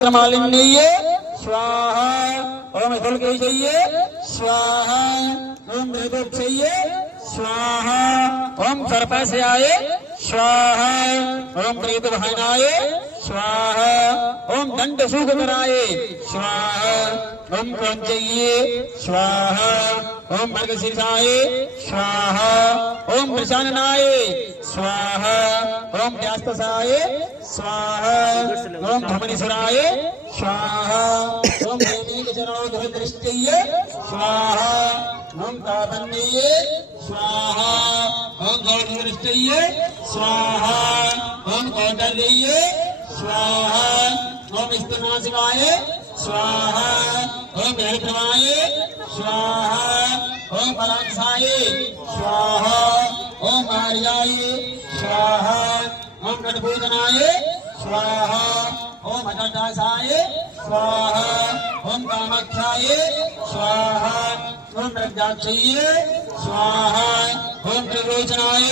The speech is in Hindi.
मालिन्ये स्वाहा। ओम स्थलकेशये स्वाहा। ओम मृदुक्षये स्वाहा। ओम सर्पाशयाय स्वाहा। ओम प्रेतवाहनाय स्वाहा। ओम दंडसूखकराय स्वाहा। ओम क्रौंचये स्वाहा। ओम मृगशीर्षाय स्वाहा। ओम वृषाननाय स्वाहा। ओम व्यास्तसाय स्वाहा। ओम धमनीश्वराय स्वाहा। ओम देवीचरणोदृष्टये स्वाहा। ओम कापन्ये स्वाहा। ओम गौरदृष्टये स्वाहा। ओम कौंडल्ये स्वाहा। ओम स्तनाशिवाय स्वाहा। ओम हरिप्रभाय स्वाहा। ओम पराक्षाय स्वाहा। ओम आर्याय स्वाहा। ओम नटभूषणाय स्वाहा। ओम अजटासाय स्वाहा। ओम कामाक्षाय स्वाहा। ओम रज्जाक्षये स्वाहा। ओम त्रिलोचनाय